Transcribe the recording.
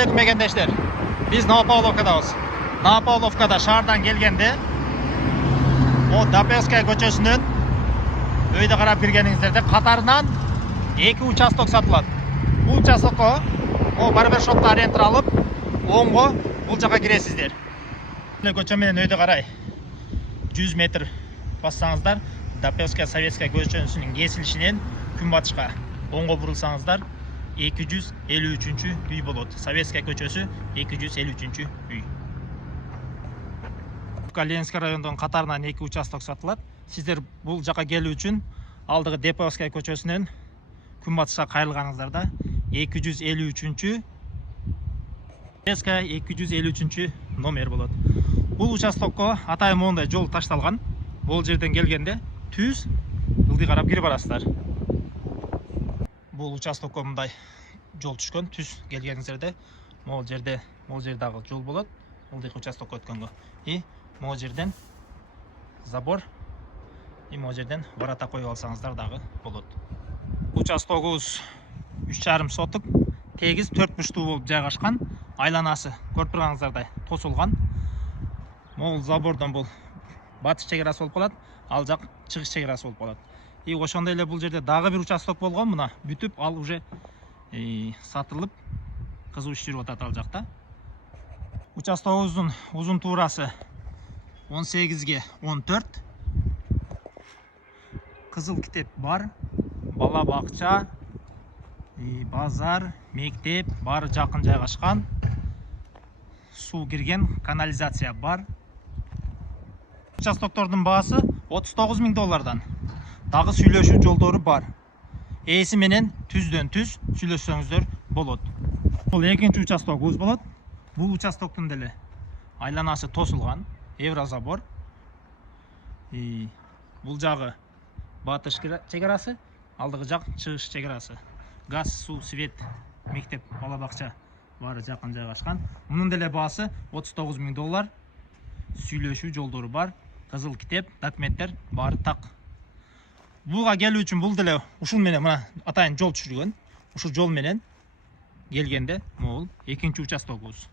алейкум мекендештер. Biz Новопавловкадабыз. Новопавловкада шаардан келгенде, Дапевская көчөсүнөн өйдө карап киргениңиздерде катарынан 2 участок сатылат. Бул участокко барбершопто аренда алып, оңго бул жака киресиздер. Көчө менен өйдө карай 100 метр бассаңыздар, Дапевская Советская көчөсүнүн кесилишинен күнбатышка оңго бурулсаңыздар 253 үй болот. Советская көчөсү 253 үй. Ленинский райондун катарынан 2 участок сатылат. Сиздер бул жака келүү үчүн алдыгы Деповская көчөсүнөн күнбатышка кайрылганыңыздарда 253 253 номер болот. Бул участокко атайын моундай жол ташталган. Бул жерден келгенде түз ылдый карап кирип барасыздар. Бул участокко мындай жол түшкөн. Түз келгениңиздерде могул жерде дагы жол болот. Ылдый участокко өткөнгө. Могул жерден забор, могул жерден ворота коюп алсаңыздар дагы болот. Участогубуз 3,5 соток, тегиз 4 бурчтуу болуп жайгашкан. Айланасы көрүп турганыңыздардай тосулган. Могул забордон бул батыш чегерасы болуп калат, ал жак чыгыш чегерасы болуп калат. Ошондой эле бул жерде дагы бир участок болгон, мына бүтүп, ал уже сатылып, кызуу иш жүрүп атат ал жакта. Участогубуздун узун туурасы 18ге 14. Кызыл китеп бар, бала бакча, базар, мектеп бары жакын жайгашкан. Суу кирген, канализация бар. Участоктордун баасы $39,000. Дагы сүйлөшүү жолдору бар. Ээси менен түздөн түз сүйлөшсөңүздөр болот. Бул экинчи участогубуз болот. Бул участоктун деле айланасы тосулган, еврозабор. Бул жагы батыш чегерасы, алдыгы жак чыгыш чегерасы. Газ, суу, свет, мектеп, бала бакча бары жакын жайгашкан. Мунун деле баасы $39,000. Сүйлөшүү жолдору бар, кызыл китеп, документтер бары так. Буга келүү үчүн бул деле ушул менен мына атайын жол түшүргөн. Ушул жол менен келгенде могул экинчи участогубуз.